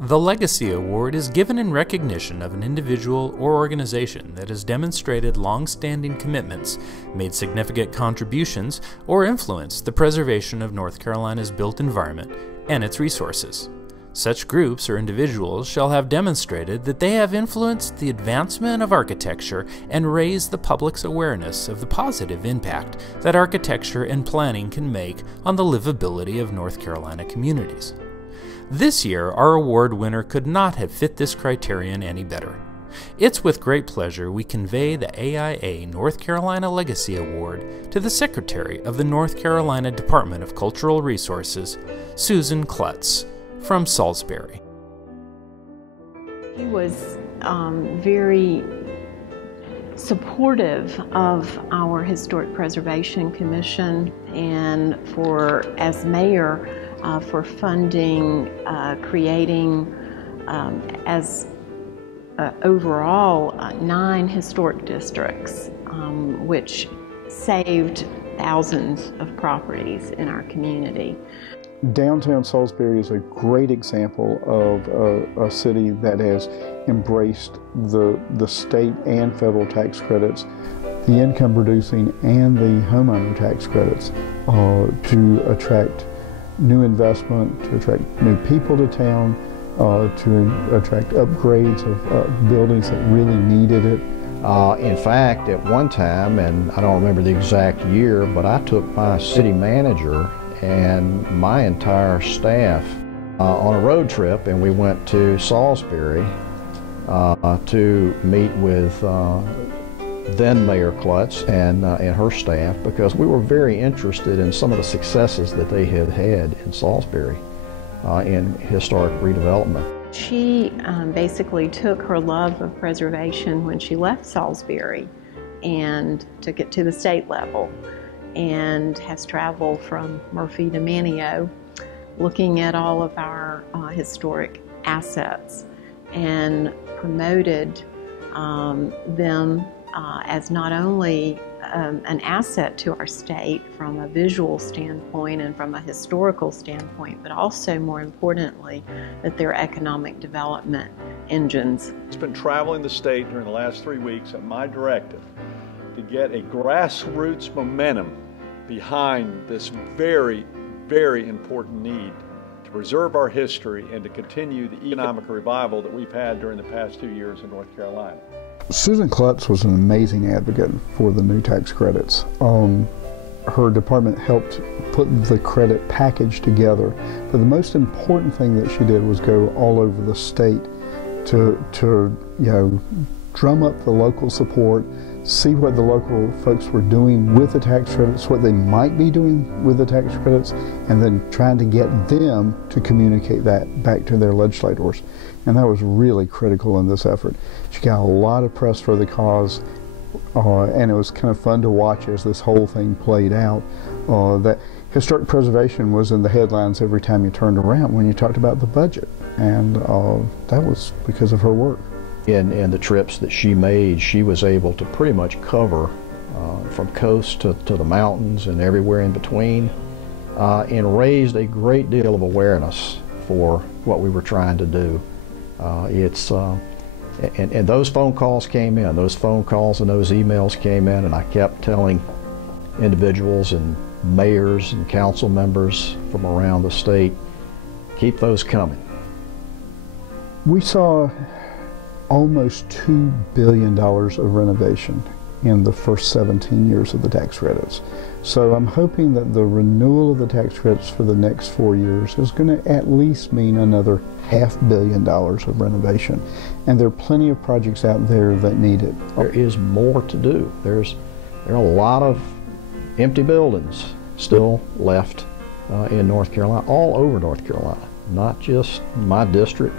The Legacy Award is given in recognition of an individual or organization that has demonstrated long-standing commitments, made significant contributions, or influenced the preservation of North Carolina's built environment and its resources. Such groups or individuals shall have demonstrated that they have influenced the advancement of architecture and raised the public's awareness of the positive impact that architecture and planning can make on the livability of North Carolina communities. This year, our award winner could not have fit this criterion any better. It's with great pleasure we convey the AIA North Carolina Legacy Award to the Secretary of the North Carolina Department of Cultural Resources, Susan Kluttz, from Salisbury. He was very supportive of our Historic Preservation Commission and as mayor for funding, creating overall 9 historic districts, which saved thousands of properties in our community. Downtown Salisbury is a great example of a city that has embraced the state and federal tax credits, the income producing and the homeowner tax credits to attract new investment, to attract new people to town, to attract upgrades of buildings that really needed it. In fact, at one time, and I don't remember the exact year, but I took my city manager and my entire staff on a road trip, and we went to Salisbury to meet with then Mayor Kluttz and her staff, because we were very interested in some of the successes that they had had in Salisbury in historic redevelopment. She basically took her love of preservation when she left Salisbury and took it to the state level, and has traveled from Murphy to Manteo looking at all of our historic assets and promoted them as not only an asset to our state from a visual standpoint and from a historical standpoint, but also, more importantly, that they're economic development engines. It's been traveling the state during the last 3 weeks at my directive to get a grassroots momentum behind this very, very important need to preserve our history and to continue the economic revival that we've had during the past 2 years in North Carolina. Susan Kluttz was an amazing advocate for the new tax credits. Her department helped put the credit package together, but the most important thing that she did was go all over the state to drum up the local support, see what the local folks were doing with the tax credits, what they might be doing with the tax credits, and then trying to get them to communicate that back to their legislators. And that was really critical in this effort. She got a lot of press for the cause, and it was kind of fun to watch as this whole thing played out. That historic preservation was in the headlines every time you turned around when you talked about the budget, and that was because of her work. In the trips that she made, she was able to pretty much cover from coast to the mountains and everywhere in between, and raised a great deal of awareness for what we were trying to do. And those phone calls came in, those phone calls and those emails came in, and I kept telling individuals and mayors and council members from around the state, keep those coming. We saw almost $2 billion of renovation in the first 17 years of the tax credits. So I'm hoping that the renewal of the tax credits for the next 4 years is going to at least mean another $500 million of renovation. And there are plenty of projects out there that need it. There is more to do. There are a lot of empty buildings still left in North Carolina, all over North Carolina, not just my district,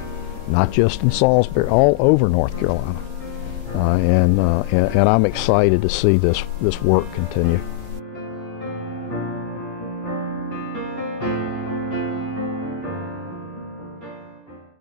not just in Salisbury, all over North Carolina. And I'm excited to see this work continue.